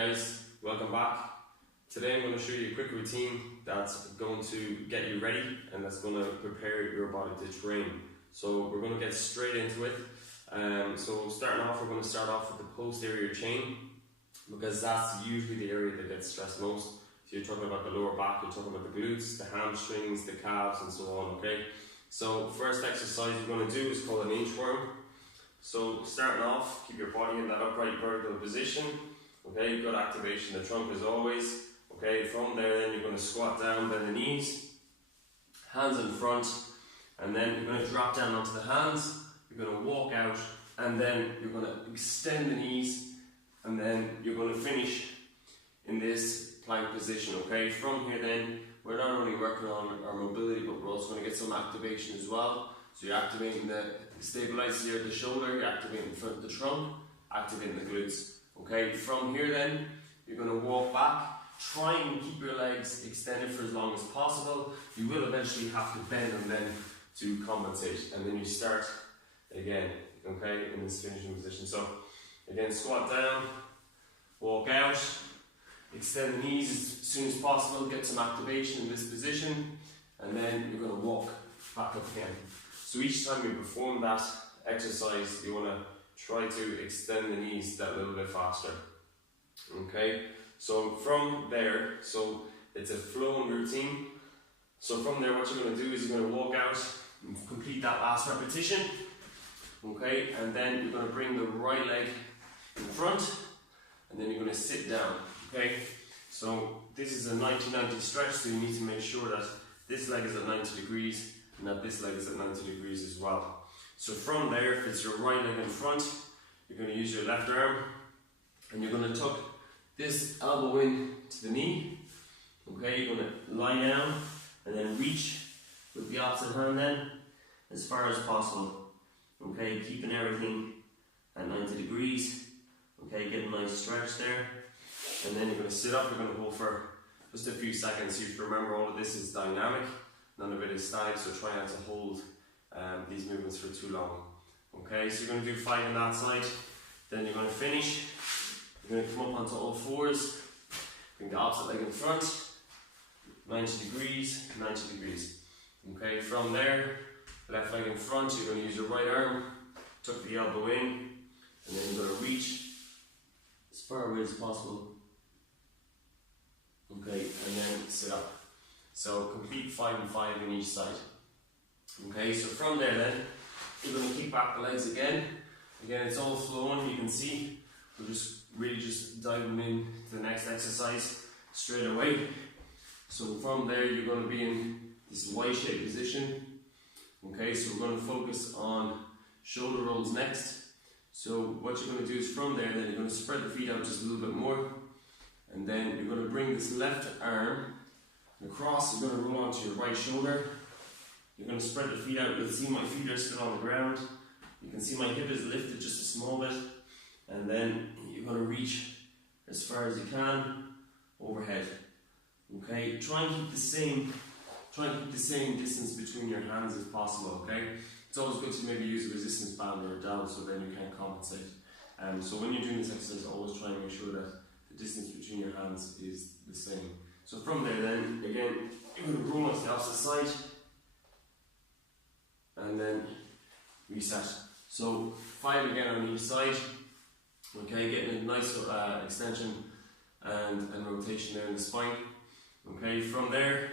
guys, welcome back. Today I'm going to show you a quick routine that's going to get you ready and that's going to prepare your body to train. So we're going to get straight into it. So starting off, we're going to start off with the posterior chain, because that's usually the area that gets stressed most. So you're talking about the lower back, you're talking about the glutes, the hamstrings, the calves and so on, okay? So first exercise you're going to do is called an inchworm. So starting off, keep your body in that upright vertical position. Okay, you've got activation of the trunk as always. Okay, from there then you're going to squat down, bend the knees, hands in front, and then you're going to drop down onto the hands, you're going to walk out, and then you're going to extend the knees, and then you're going to finish in this plank position. Okay, from here then, we're not only working on our mobility, but we're also going to get some activation as well. So you're activating the stabilizer here at the shoulder, you're activating the front of the trunk, activating the glutes. Okay, from here then, you're going to walk back, try and keep your legs extended for as long as possible. You will eventually have to bend them then to compensate, and then you start again, okay, in this finishing position. So again, squat down, walk out, extend the knees as soon as possible, get some activation in this position, and then you're going to walk back up again. So each time you perform that exercise, you want to try to extend the knees that little bit faster. Okay, so from there, so it's a flowing routine. So from there, what you're going to do is you're going to walk out and complete that last repetition. Okay, and then you're going to bring the right leg in front, and then you're going to sit down. Okay, so this is a 90-90 stretch, so you need to make sure that this leg is at 90 degrees and that this leg is at 90 degrees as well. So from there, if it's your right leg in front, you're going to use your left arm and you're going to tuck this elbow in to the knee. Okay, you're going to lie down and then reach with the opposite hand then as far as possible. Okay, keeping everything at 90 degrees. Okay, get a nice stretch there. And then you're going to sit up, you're going to hold for just a few seconds. You have to remember all of this is dynamic, none of it is static, so try not to hold these movements for too long. Okay, so you're going to do 5 on that side, then you're going to finish. You're going to come up onto all fours, bring the opposite leg in front, 90 degrees, 90 degrees. Okay, from there, left leg in front, you're going to use your right arm, tuck the elbow in, and then you're going to reach as far away as possible. Okay, and then sit up. So complete 5 and 5 on each side. Okay, so from there then, you're going to kick back the legs again. Again, it's all flowing, you can see. We're just really just diving in to the next exercise straight away. So from there, you're going to be in this Y-shaped position. Okay, so we're going to focus on shoulder rolls next. So what you're going to do is from there, then you're going to spread the feet out just a little bit more. And then you're going to bring this left arm across, you're going to roll onto your right shoulder. You're going to spread the feet out. You'll see my feet are still on the ground. You can see my hip is lifted just a small bit. And then you're going to reach as far as you can overhead. Okay, try and keep the same distance between your hands as possible, okay? It's always good to maybe use a resistance band or a dowel so then you can compensate. So when you're doing this exercise, always try and make sure that the distance between your hands is the same. So from there then, again, you're going to roll onto the opposite side and then reset. So 5 again on each side. Okay, getting a nice extension and rotation there in the spine. Okay, from there,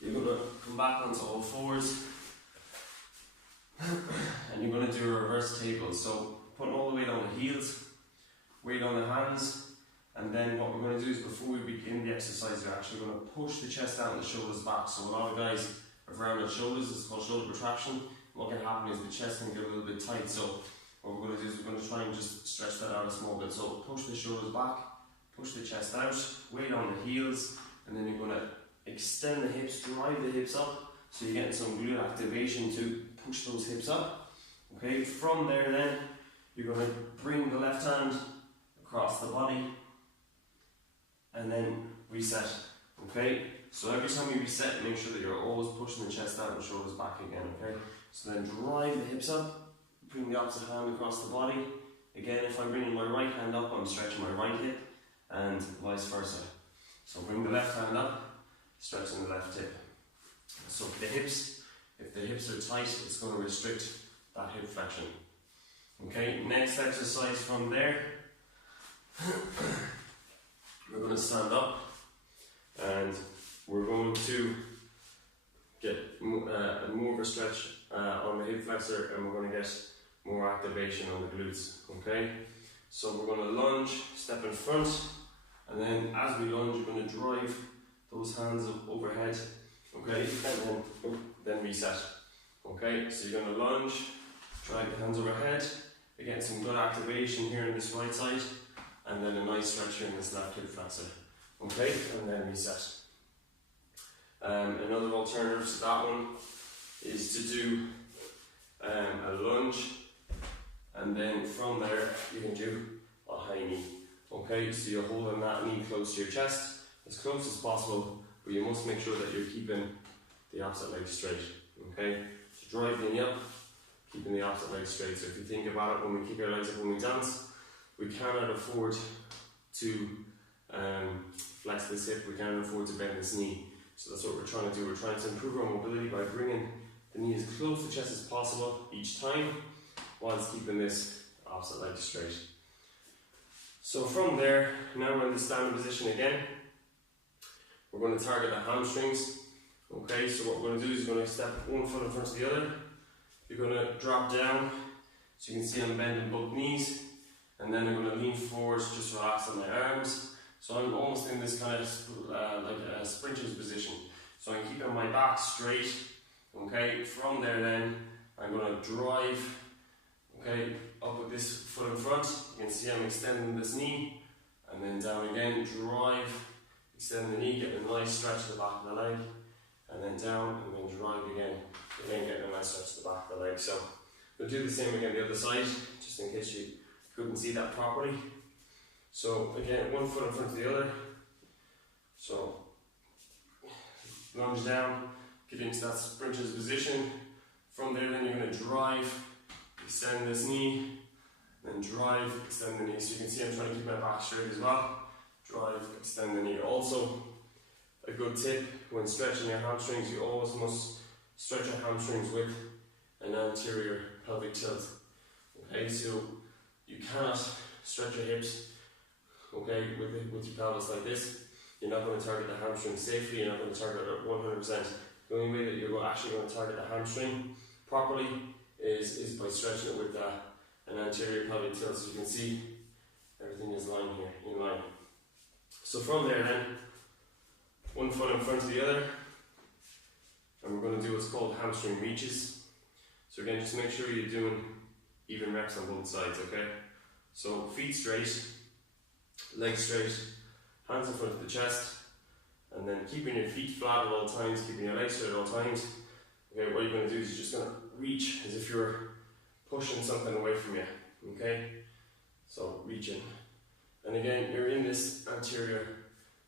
you're going to come back onto all fours and you're going to do a reverse table. So putting all the weight on the heels, weight on the hands. And then what we're going to do is before we begin the exercise, we're actually going to push the chest down and the shoulders back. So a lot of guys have rounded shoulders, it's called shoulder protraction. What can happen is the chest can get a little bit tight. So what we're going to do is we're going to try and just stretch that out a small bit. So push the shoulders back, push the chest out, weight on the heels, and then you're going to extend the hips, drive the hips up. So you're getting some glute activation to push those hips up. Okay, from there then, you're going to bring the left hand across the body, and then reset. Okay, so every time you reset, make sure that you're always pushing the chest out and shoulders back again. Okay, so then drive the hips up, bring the opposite hand across the body. Again, if I'm bringing my right hand up, I'm stretching my right hip, and vice versa. So bring the left hand up, stretching the left hip. So for the hips, if the hips are tight, it's going to restrict that hip flexion. Okay, next exercise from there, we're going to stand up and we're going to get more of a stretch on the hip flexor, and we're going to get more activation on the glutes. Okay, so we're going to lunge, step in front, and then as we lunge, we're going to drive those hands up overhead. Okay, and then reset. Okay, so you're going to lunge, drive the hands overhead. You're getting some good activation here in this right side, and then a nice stretch here in this left hip flexor. Okay, and then reset. Another alternative to that one is to do a lunge, and then from there you can do a high knee. Okay, so you're holding that knee close to your chest, as close as possible, but you must make sure that you're keeping the opposite leg straight. Okay, so drive the knee up, keeping the opposite leg straight. So if you think about it, when we keep our legs up when we dance, we cannot afford to flex this hip, we cannot afford to bend this knee. So that's what we're trying to do. We're trying to improve our mobility by bringing the knee as close to the chest as possible each time, whilst keeping this opposite leg straight. So from there, now we're in the standing position again. We're going to target the hamstrings. Okay, so what we're going to do is we're going to step one foot in front of the other. You're going to drop down, so you can see I'm bending both knees, and then I'm going to lean forward, just relaxing my arms. So I'm almost in this kind of like a sprinter's position. So I'm keeping my back straight. Okay, from there then, I'm going to drive, okay, up with this foot in front. You can see I'm extending this knee, and then down again, drive, extend the knee, get a nice stretch to the back of the leg, and then down, and then drive again getting a nice stretch to the back of the leg. So we'll do the same again the other side, just in case you couldn't see that properly. So again, one foot in front of the other. So lunge down, get into that sprinter's position. From there then you're going to drive, extend this knee, then drive, extend the knee. So you can see I'm trying to keep my back straight as well. Drive, extend the knee. Also, a good tip when stretching your hamstrings, you always must stretch your hamstrings with an anterior pelvic tilt. Okay, so you cannot stretch your hips, okay, with your pelvis like this. You're not going to target the hamstring safely, you're not going to target it 100%. The only way that you're actually going to target the hamstring properly is by stretching it with an anterior pelvic tilt. So you can see everything is lined here, in line. So from there then, one foot in front of the other, and we're going to do what's called hamstring reaches. So again, just make sure you're doing even reps on both sides, okay? So feet straight, legs straight, hands in front of the chest, and then keeping your feet flat at all times, keeping your legs straight at all times. Okay, what you're going to do is you're just going to reach as if you're pushing something away from you, okay? So reaching. And again, you're in this anterior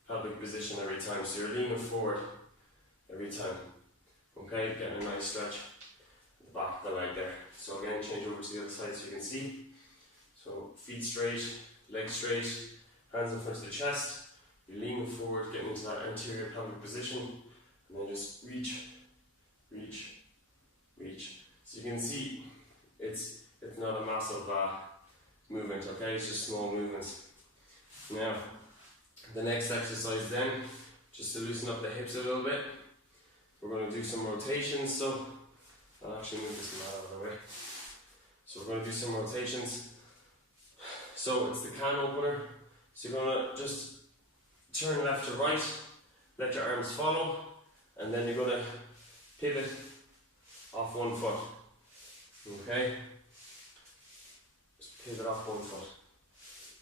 pelvic position every time, so you're leaning forward every time. Okay, getting a nice stretch at the back of the leg there. So again, change over to the other side so you can see. So feet straight, legs straight, hands in front of the chest. You're leaning forward, getting into that anterior pelvic position, and then just reach, reach, reach. So you can see it's not a massive movement, okay? It's just small movements. Now, the next exercise then, just to loosen up the hips a little bit, we're going to do some rotations. So I'll actually move this mat out of the way. So we're going to do some rotations. So it's the can opener. So you're going to just turn left to right, let your arms follow, and then you're going to pivot off one foot. Okay? Just pivot off one foot.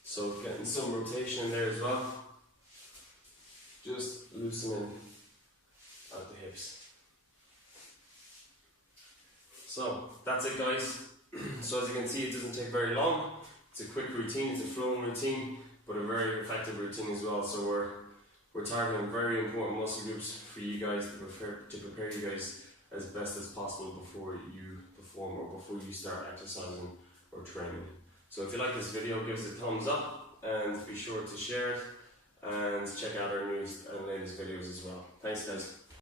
So getting some rotation in there as well. Just loosening out the hips. So that's it, guys. So as you can see, it doesn't take very long. It's a quick routine, it's a flowing routine, but a very effective routine as well. So we're targeting very important muscle groups for you guys to prepare you guys as best as possible before you perform or before you start exercising or training. So if you like this video, give us a thumbs up, and be sure to share it and check out our newest and latest videos as well. Thanks guys.